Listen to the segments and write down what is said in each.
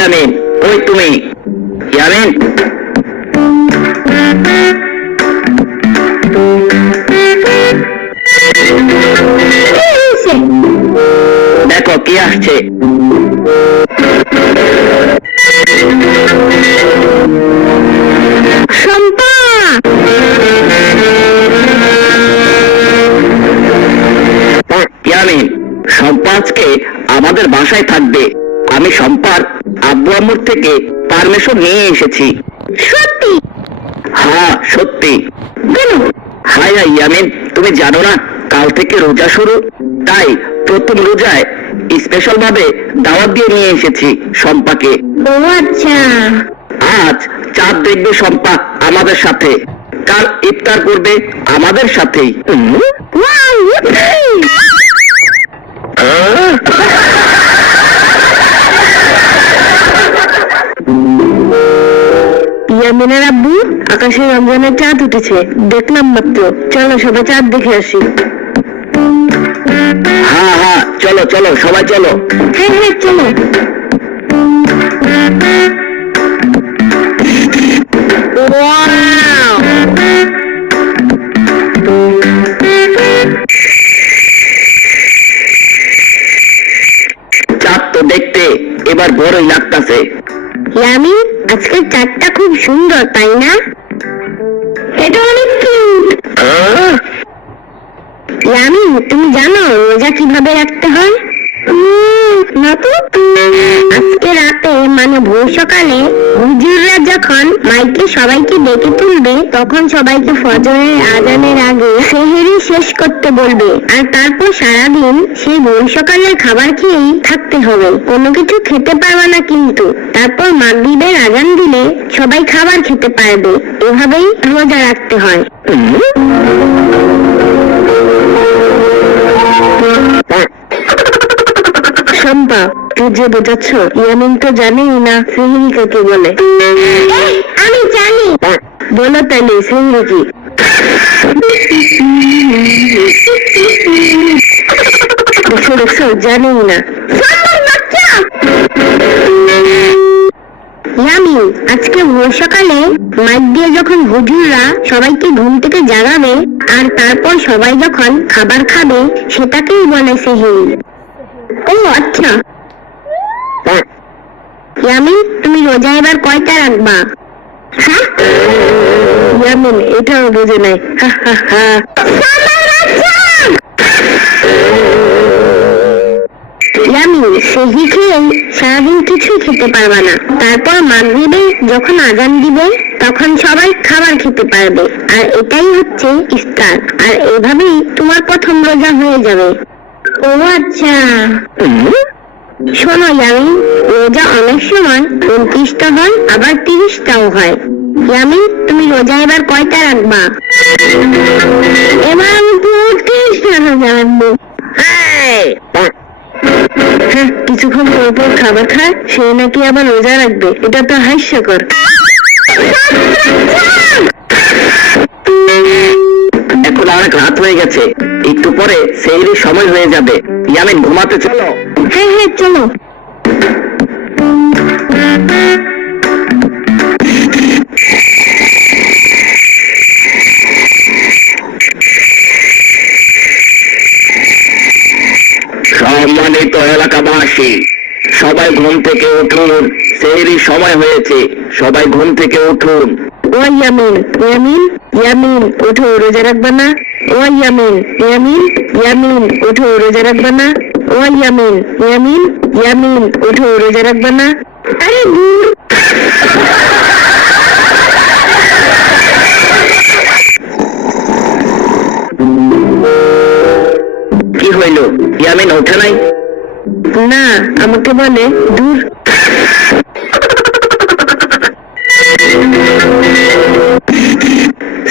ইয়ামিন, ওই তুমি। ইয়ামিন, দেখো কি আসছে। শম্পা, ইয়ামিন, শম্পা আজকে আমাদের বাসায় থাকবে। আমি শম্পার আব্বু আম্মুর থেকে পারমিশন নিয়ে এসেছি। সত্যি? হ্যাঁ সত্যি। কেন? হাই হাই ইয়ামিন, তুমি জানো না কাল থেকে রোজা শুরু, তাই প্রথম রোজায় স্পেশাল ভাবে দাওয়াত দিয়ে নিয়ে এসেছি শম্পাকে। ও আচ্ছা। আজ চাঁদ দেখবে শম্পা আমাদের সাথে, কাল ইফতার করবে আমাদের সাথেই। ওয়াও, ইপ্পি! ইয়ামিনের আব্বু, আকাশে রমজানের চাঁদ উঠেছে, দেখলাম মাত্র। চলো সবাই চাঁদ দেখে আসি। হ্যাঁ হ্যাঁ, চলো চলো সবাই চলো। হ্যাঁ হ্যাঁ চলো। ওয়াও! চাঁদ তো দেখতে এবার বড়ই লাগতাছে। ইয়ামিন, আজকের চাঁদটা খুব সুন্দর, তাই না? এটা অনেক কিউট। ইয়ামিন, তুমি জানো রোজা কিভাবে রাখতে হয়? না তো। আজকে রাতে মানে ভোর সকালে হুজুররা যখন মাইকে সবাইকে ডেকে তুলবে, তখন সবাইকে ফজরের আজানের আগে সেহরি শেষ করতে বলবে। আর তারপর সারাদিন সেই ভোর সকালের খাবার খেয়েই থাকতে হবে, কোনো কিছু খেতে পারবে না কিন্তু। তারপর মাগরিবের আজান দিলে সবাই খাবার খেতে পারবে। এভাবেই রোজা রাখতে হয়। শম্পা, তুই যে বোঝাচ্ছ, ইয়ামিন তো জানেই না সেহরি কাকে বলে। আমি জানি। বলো তাহলে সেহরি কি? দেখো দেখো, জানেই না। ইয়ামিন, আজকে ভোর সকালে মাইক দিয়ে যখন হুজুররা সবাইকে ঘুম থেকে জাগাবে আর তারপর সবাই যখন খাবার খাবে, সেটাকেই বলে সেহরি। ও আচ্ছা। ইয়ামিন, তুমি রোজা এবার কয়টা রাখবা? হ্যাঁ? ইয়ামিন এটাও বোঝে নাই। ইয়ামিন, সেহরি খেয়ে সারাদিন কিছুই খেতে পারবা না। তারপর মাগরিবে যখন আজান দিবে তখন সবাই খাবার খেতে পারবে, আর এটাই হচ্ছে ইফতার। আর এভাবেই তোমার প্রথম রোজা হয়ে যাবে। ও আচ্ছা। শোনো ইয়ামিন, রোজা অনেক সময় 29টা হয়, আবার 30টাও হয়। ইয়ামিন, তুমি রোজা এবার কয়টা রাখবা? এবার আমি 30টা রোজা রাখবো। হ্যাঁ, কিছুক্ষণ পর পর খাবার খায়, সে নাকি আবার রোজা রাখবে। এটা তো হাস্যকর। এখন অনেক রাত হয়ে গেছে, একটু পরে সেহরির সময় হয়ে যাবে। ইয়ামিন, ঘুমাতে চলো। হ্যাঁ হ্যাঁ চলো। সম্মানিত এলাকাবাসী, সবাই ঘুম থেকে উঠুন, সেহরির সময় হয়েছে, সবাই ঘুম থেকে উঠুন। ও ইয়ামিন, ইয়ামিন, ইয়ামিন ওঠো, রোজা রাখবা না? ও ইয়ামিন, ইয়ামিন, ইয়ামিন ওঠো, রোজা রাখবা না? ও ইয়ামিন, ইয়ামিন, ইয়ামিন ওঠো, রোজা রাখবা না? আরে দূর। কি হইল? ইয়ামিন ওঠে নাই? না, আমাকে বলে দূর।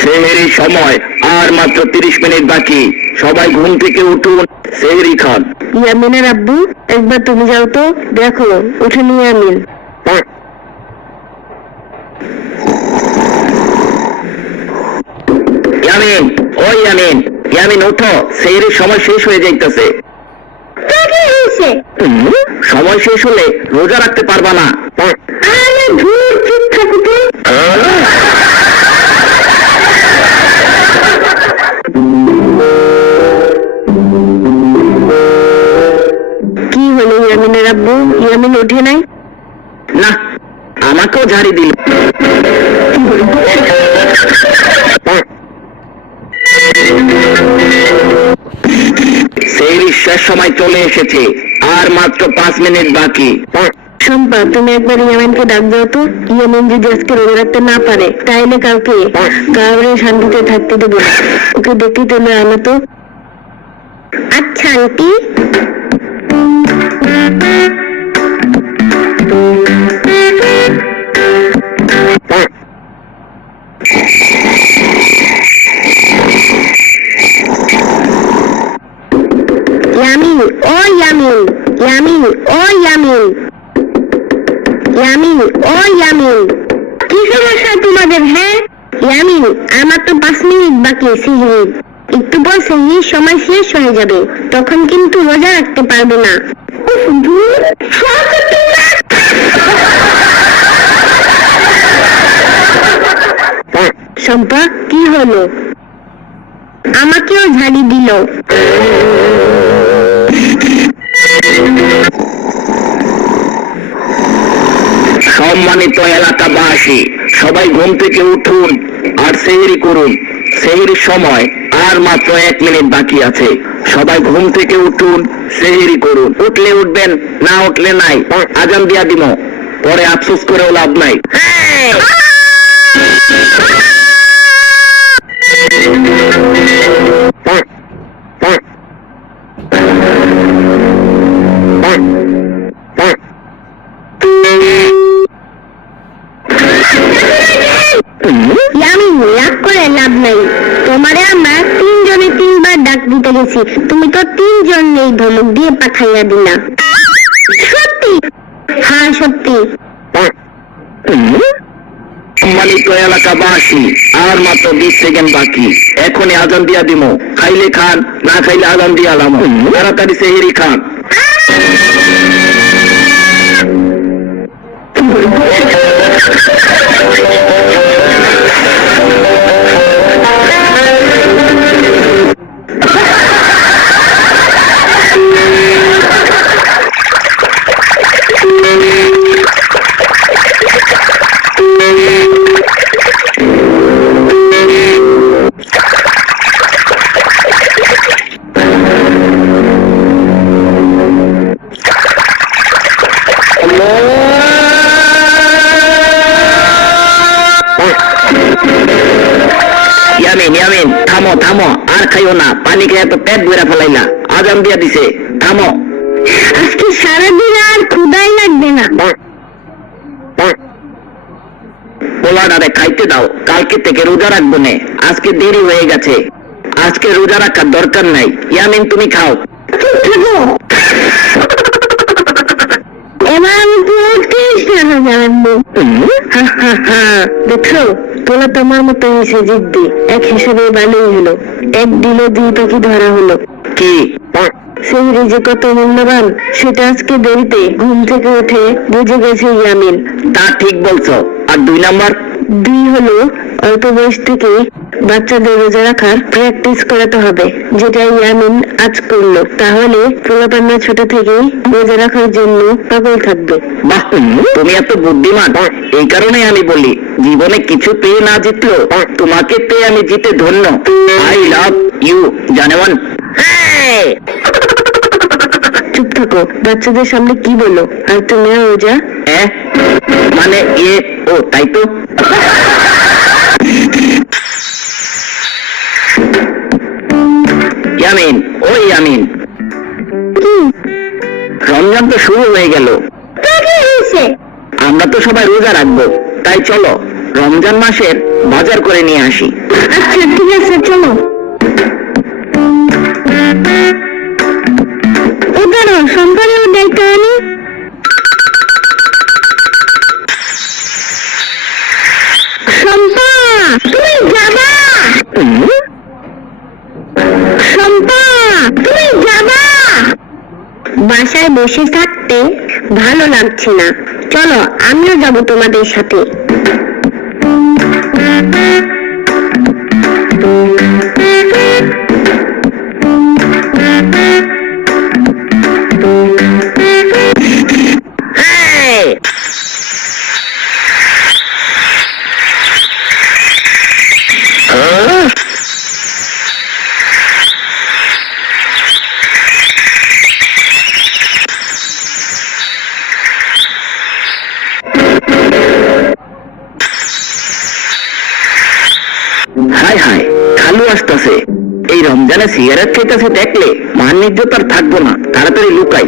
সেহরির সময় আর মাত্র 30 মিনিট বাকি, সবাই ঘুম থেকে উঠুন, সেহরি খান। ইয়ামিনের আব্বু, একবার তুমি যাও তো, দেখো উঠেনি ইয়ামিন। ইয়ামিন, ও ইয়ামিন, ইয়ামিন ওঠো, সেহরির সময় শেষ হয়ে যাইতেছে। কি হয়েছে? সময় শেষ হলে রোজা রাখতে পারবা না, আরে ধুর, চুপ থাকো তো। কি হলো ইয়ামিনের আব্বু? ইয়ামিন ওঠে নাই? না, আমাকেও ঝাড়ি দিল। সেই শেষ সময় চলে এসেছে, আর মাত্র 5 মিনিট বাকি। শম্পা, তুমি একবার ইয়ামিনকে ডাক দাও তো। ইয়ামিন যদি আজকে রোজা রাখতে না পারে, তাইলে কাউকে কাউরে শান্তিতে থাকতে দেবো না। ওকে দেখতে চলে আনো তো। আচ্ছা আন্টি। ইয়ামিন, ও ইয়ামিন, ইয়ামিন, ও ইয়ামিন, ইয়ামিন, ও ইয়ামিন, কি সমস্যা তোমাদের? হ্যাঁ ইয়ামিন, আমার তো 5 মিনিট বাকি সিহরির। একটু পর সিহরির সময় শেষ হয়ে যাবে, তখন কিন্তু রোজা রাখতে পারবে না। উফ, ধুর, শম্পা, কি হলো? আমাকেও ঝাড়ি দিল। সম্মানিত এলাকাবাসী, সবাই ঘুম থেকে উঠুন আর সেহরি করুন। সেহরির সময় আর মাত্র 1 মিনিট বাকি আছে। সবাই ঘুম থেকে উঠুন, সেহরি করুন। উঠলে উঠবেন, না উঠলে নাই। আজান দিয়া দিব, পরে আফসোস করেও লাভ নাই। ইয়ামিন, রাগ করে লাভ নাই। তোমারে আমরা 3 জনে 3 বার ডাক দিতে গেছি, তুমি তো 3 জনেই ধমক দিয়ে পাঠাইয়া দিলা। সত্যি? হ্যাঁ সত্যি। সম্মানিত এলাকাবাসী, আর মাত্র 20 সেকেন্ড বাকি। এখনই আজান দিয়া দিব। খাইলে খান, না খাইলে আজান দিয়া আলাম। তাড়াতাড়ি সেহরি খান। ইয়ামিন, ইয়ামিন, থামো থামো, আর খাইও না। পানি খেয়ে তো পেট ভরে ফেলাইলা। আজান দিয়া দিছে, থামো। আজকে সারাদিন আর ক্ষুধাই লাগবে না। পোলাডারে খাইতে দাও, কালকে থেকে রোজা রাখবো নে। আজকে দেরি হয়ে গেছে, আজকে রোজা রাখার দরকার নাই। ইয়ামিন, তুমি খাও। চুপ থাকো। এবার আমি পুরো 30 টাকা জানাবো। দেখো, তোলা তোমার মতো হয়েছে জিদ্দি। এক হিসেবে ভালোই হলো, 1 দিলে 2 পাখি ধরা হলো। কি? সেহরি যে কত মূল্যবান, সেটা আজকে দেরিতে ঘুম থেকে উঠে বুঝে গেছে ইয়ামিন। তা ঠিক বলছো। আর 2 নাম্বার? 2 হলো, অল্প বয়স থেকে বাচ্চাদের রোজা রাখার প্র্যাকটিস করাতে হবে, যেটা ইয়ামিন আজ করলো। তাহলে পোলাপান্না ছোট থেকেই রোজা রাখার জন্য পাগল থাকবে। বাহ, তুমি এত বুদ্ধিমান। এই কারণে আমি বলি, জীবনে কিছু পেয়ে না জিতলো, তোমাকে পেয়ে আমি জিতে ধন্য। আই লাভ ইউ জানেমান। চুপ থাকো, বাচ্চাদের সামনে কি বলো? আর তুমি রোজা? মানে ও তাই তো। ইয়ামিন, ও ইয়ামিন, কি রমজান তো শুরু হয়ে গেল। আমরা তো সবাই রোজা রাখবো, তাই চলো রমজান মাসের বাজার করে নিয়ে আসি। আচ্ছা ঠিক আছে, চলো। ওদারো সম্পাদক দায়িত্ব আনি। শম্পা, তুমি যাবা? শম্পা, তুমি যাবা? বাসায় বসে থাকতে ভালো লাগছে না, চলো আমিও যাব তোমাদের সাথে। এই! হায় হায়, খালু আসতেছে। এই রমজানে সিগারেট খেতেছে দেখলে মান নির্যত আর থাকবো না, তাড়াতাড়ি লুকাই।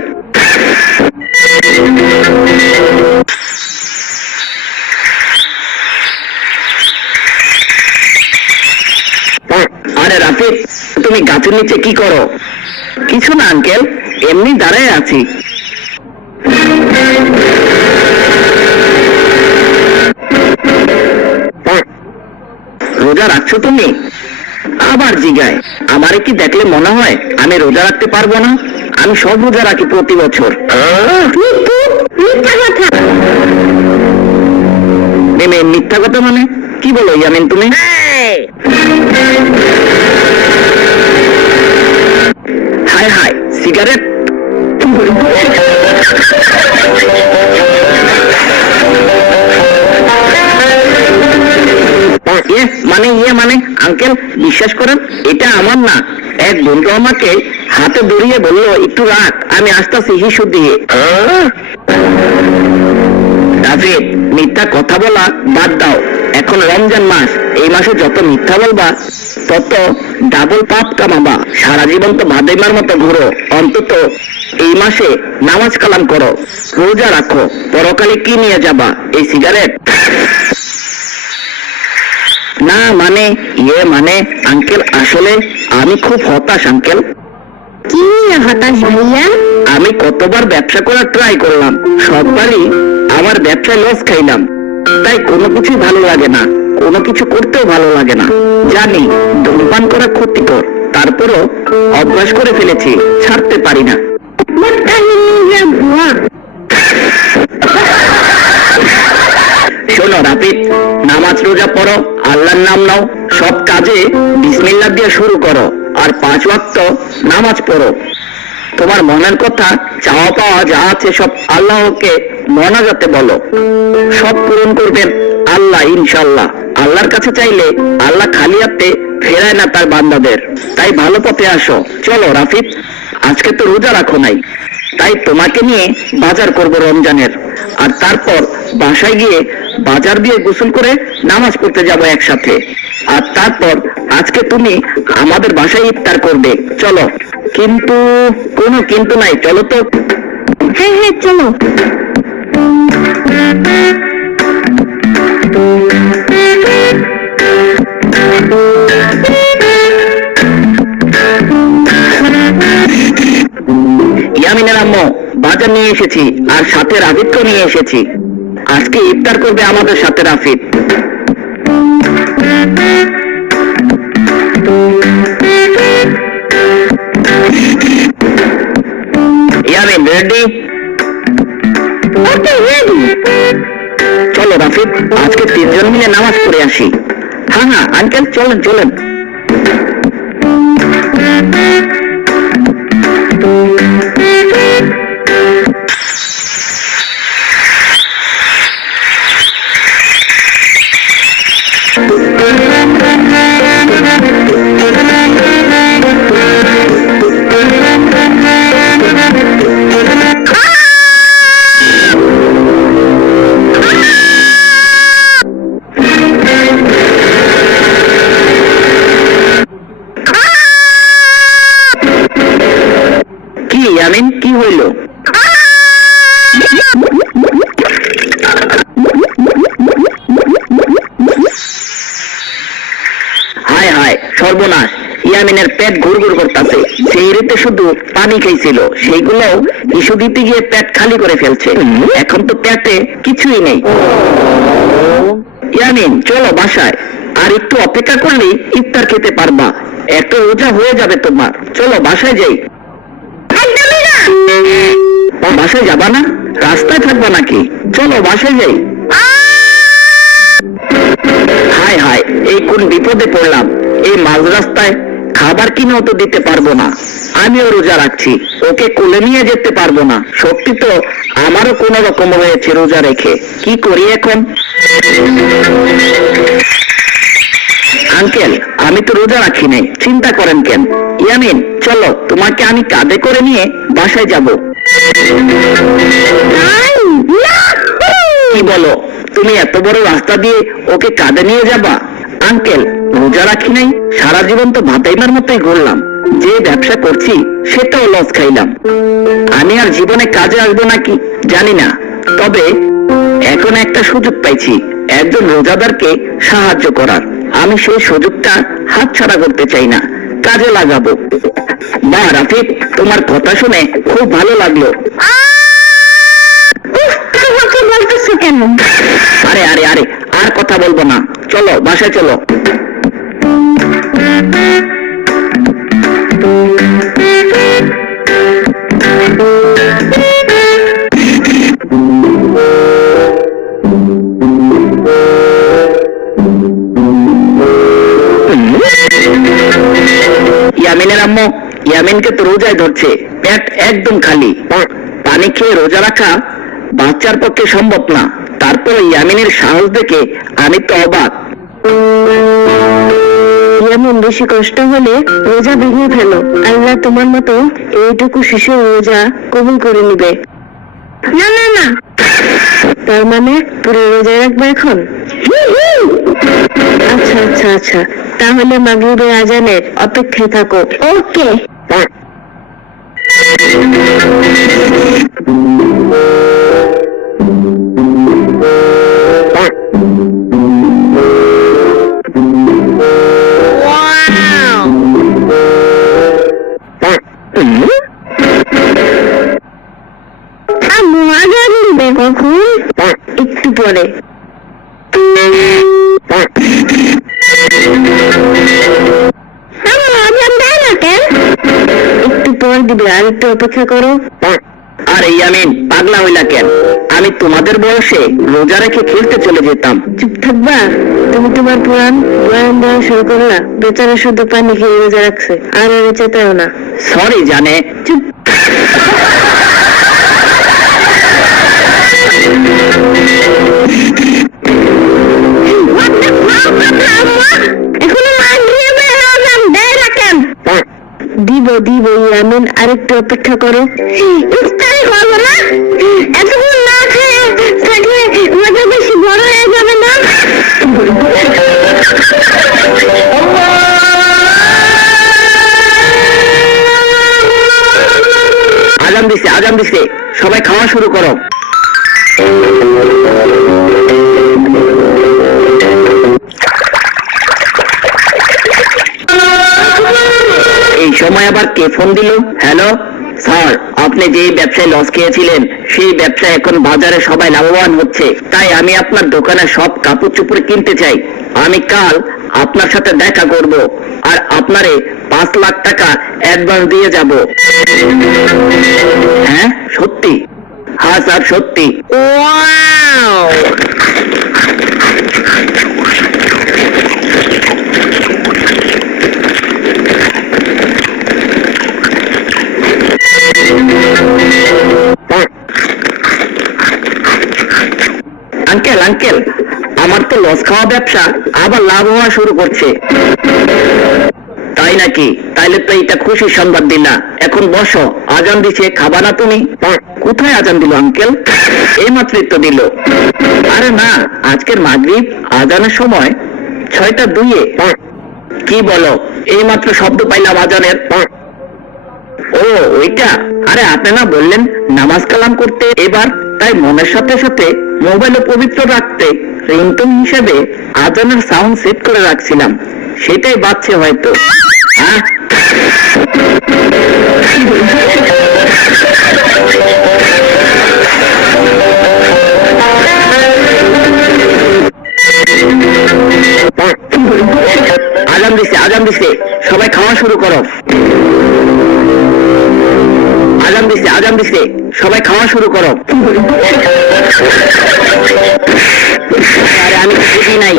আরে রাফিক, তুমি গাছের নিচে কি করো? কিছু না আঙ্কেল, এমনি দাঁড়ায় আছি। রোজা রাখছো তুমি? আবার জিগায়, আমারে কি দেখলে মনে হয় আমি রোজা রাখতে পারবো না? আমি সব রোজা রাখি প্রতি বছর। মিথ্যা কথা। মিথ্যা কথা মানে কি বলো ইয়ামিন তুমি? হায় হায়, সিগারেট! মানে আঙ্কেল বিশ্বাস করেন, এটা আমার না। এক বন্ধু আমাকে হাতে ধরিয়ে বললো একটু রাখ, আমি আসতেছি হিসু দিয়ে। রাফিক, মিথ্যা কথা বলা বাদ দাও। এখন রমজান মাস, এই মাসে যত মিথ্যা বলবা তত ডাবল পাপ কামাবা। সারা জীবন তো ভাদেমার মতো ঘুরো, অন্তত এই মাসে নামাজ কালাম করো, রোজা রাখো। পরকালে কি নিয়ে যাবা? এই সিগারেট? না মানে মানে আঙ্কেল, আসলে আমি খুব হতাশ আঙ্কেল। কি নিয়ে হতাশ ভাইয়া? আমি কতবার ব্যবসা করার ট্রাই করলাম, সববারই আমার ব্যবসায় লস খাইলাম। তাই কোনো কিছুই ভালো লাগে না, কোনো কিছু করতেও ভালো লাগে না। জানি ধূমপান করা ক্ষতিকর, তারপরও অভ্যাস করে ফেলেছি, ছাড়তে পারি না। শোনো রাফিক, নামাজ রোজা পড়ো, আল্লাহর নাম নাও, সব কাজে বিসমিল্লাহ দিয়ে শুরু করো, আর 5 ওয়াক্ত নামাজ পড়ো। তোমার মনের কথা, চাওয়া পাওয়া যা আছে সব আল্লাহকে মনাজাতে বলো, সব পূরণ করবেন আল্লাহ ইনশাল্লাহ। আল্লাহর কাছে চাইলে আল্লাহ খালি হাতে ফেরায় না তার বান্দাদের। তাই ভালো পথে আসো। চলো রাফিক, আজকে তো রোজা রাখো নাই, তাই তোমাকে নিয়ে বাজার করব রমজানের। আর তারপর বাসায় গিয়ে বাজার দিয়ে গোসল করে নামাজ পড়তে যাব একসাথে। আর তারপর আজকে তুমি আমাদের বাসায় ইফতার করবে। চলো। কিন্তু কোনো কিন্তু নাই, চলো তো। হ্যাঁ হ্যাঁ চলো। ইয়ামিনের আম্মু, বাজার নিয়ে এসেছি, আর সাথে রাফিদকেও নিয়ে এসেছি। আজকে ইফতার করবে আমাদের সাথে রাফিদ। ইয়ামিন রেডি? চলো রাফিদ, আজকে 3 জন মিলে নামাজ পড়ে আসি। হ্যাঁ হ্যাঁ আঙ্কেল, চলেন চলেন। কি ইয়ামিন, কি হইল? হায় হায়, সর্বনাশ! ইয়ামিনের পেট ঘুরঘুর করতেছে। সেইরিতে শুধু পানি খাইছিল, সেইগুলোও ইস্যু দিতে গিয়ে পেট খালি করে ফেলছে। এখন তো পেটে কিছুই নেই। ইয়ামিন চলো বাসায়, আর একটু অপেক্ষা করলেই ইফতার খেতে পারবা। এত রোজা হয়ে যাবে তোমার। চলো বাসায় যাই। একদমই না। বাসায় যাবা না? রাস্তায় থাকবা নাকি? চলো বাসায় যাই। হায় হায়, এই কোন বিপদে পড়লাম। এই মাঝ রাস্তায় খাবার কিনেও তো দিতে পারবো না। আমিও রোজা রাখছি, ওকে কোলে নিয়ে যেতে পারবো না। সত্যি তো আমারও কোন রকম হয়েছে রোজা রেখে। কি করি এখন? আঙ্কেল, আমি তো রোজা রাখি নাই, চিন্তা করেন কেন? ইয়ামিন, চলো তোমাকে আমি কাঁধে করে নিয়ে বাসায় যাব। কি বলো? তুমি এত বড় রাস্তা দিয়ে ওকে কাঁধে নিয়ে যাবা? আঙ্কেল, রোজা রাখি নাই, সারা জীবন তো ভাতাইমার মতোই ঘুরলাম। যে ব্যবসা করছি সেটাও লস খাইলাম। আমি আর জীবনে কাজে আসবো নাকি জানি না, তবে এখন একটা সুযোগ পাইছি একজন রোজাদারকে সাহায্য করার। আমি সেই সুযোগটা হাতছাড়া করতে চাই না, কাজে লাগাবো। বাহ রাফিক, তোমার কথা শুনে খুব ভালো লাগলো। বলতেছো কেন? আরে আরে আরে, আর কথা বলবো না, চলো বাসায় চলো। ইয়ামিনের আম্মু, ইয়ামিনকে তো রোজায় ধরছে, পেট একদম খালি। পানি খেয়ে রোজা রাখা বাচ্চার পক্ষে সম্ভব না। তারপর ইয়ামিনের সাহস দেখে আমি তো অবাক। ইয়ামিন, বেশি কষ্ট হলে রোজা ভেঙে ফেলো। আল্লাহ তোমার মতো এইটুকু শিশু রোজা কবুল করে নিবে। না না না, তার মানে পুরো রোজা রাখবে এখন? আচ্ছা আচ্ছা আচ্ছা, তাহলে মাগরিবের আজানের অপেক্ষায় থাকো। ওকে। আম্মু আজান দিবে কখন? একটু পরে। একটু পর দিবে, আর একটু অপেক্ষা করো। আরে ইয়ামিন, পাগলা হইলা কেন? আমি তোমাদের বয়সে রোজা রেখে খেলতে চলে যেতাম। চুপ থাকবা? তুমি তোমার পুরান বয়ান দেওয়া শুরু করলা। বেচারা শুধু পানি খেয়ে রোজা রাখছে, আর ওরে চেতাও না। সরি জানে। চুপ। দিব দিব ইয়ামিন, আরেকটু অপেক্ষা করো। ইফতারি করবো না? এতক্ষণ না খেয়ে থাকলে রোজা বেশি বড় হয়ে যাবে না? আজান দিছে, আজান দিছে, সবাই খাওয়া শুরু করো। এই সময় আবার কে ফোন দিল? হ্যালো স্যার, আপনি যে ব্যবসায় লস খেয়েছিলেন সেই ব্যবসায় এখন বাজারে সবাই লাভবান হচ্ছে, তাই আমি আপনার দোকানে সব কাপড় চোপড় কিনতে চাই। আমি কাল আপনার সাথে দেখা করব, আর আপনারে 5 লাখ টাকা অ্যাডভান্স দিয়ে যাব। হ্যাঁ সত্যি? হ্যাঁ স্যার সত্যি। ওয়াও! আঙ্কেল আঙ্কেল, আমার তো লস খাওয়া ব্যবসা আবার লাভ হওয়া শুরু করছে। তাই নাকি? তাইলে তো এটা খুশির সংবাদ দিলা। এখন বসো, আজান দিছে, খাবা না তুমি? কোথায় আজান দিল আঙ্কেল? এই মাত্রই তো দিল। আরে না, আজকের মাগরিব আজানের সময় 6:02। কি বলো? এই মাত্র শব্দ পাইলাম আজানের। ও ওইটা? আরে আপনি না বললেন নামাজ কালাম করতে এবার, তাই মনের সাথে সাথে মোবাইলে পবিত্র রাখতে রিংটোন হিসেবে আজানের সাউন্ড সেট করে রাখছিলাম, সেটাই বাজছে হয়তো। হ্যাঁ আজান দিছে, আজান দিছে, সবাই খাওয়া শুরু করো। আজান দিছে, আজান দিছে, সবাই খাওয়া শুরু করো। আরে আমি তো বুঝি নাই,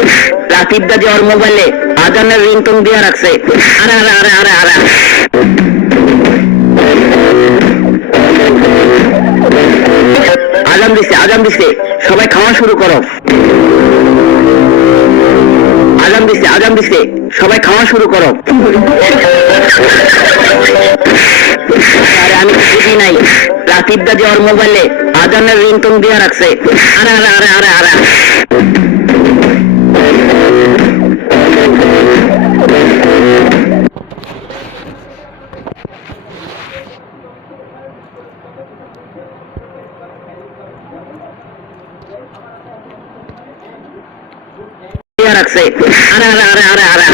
রাকিব দা যে ওর মোবাইলে আজানের রিংটোন দিয়ে রাখছে। আরে আরে আরে আরে আরে আজান দিছে, সবাই খাওয়া শুরু করো। আজান দিছে, সবাই খাওয়া শুরু করো। আরে আমি তো বুঝি নাই, রাকিব দা যে ওর মোবাইলে আজানের রিংটোন দিয়ে রাখছে। আরে আরে আরে আরে আরে দিয়ে রাখছে। আরে আরে আরে আরে আরে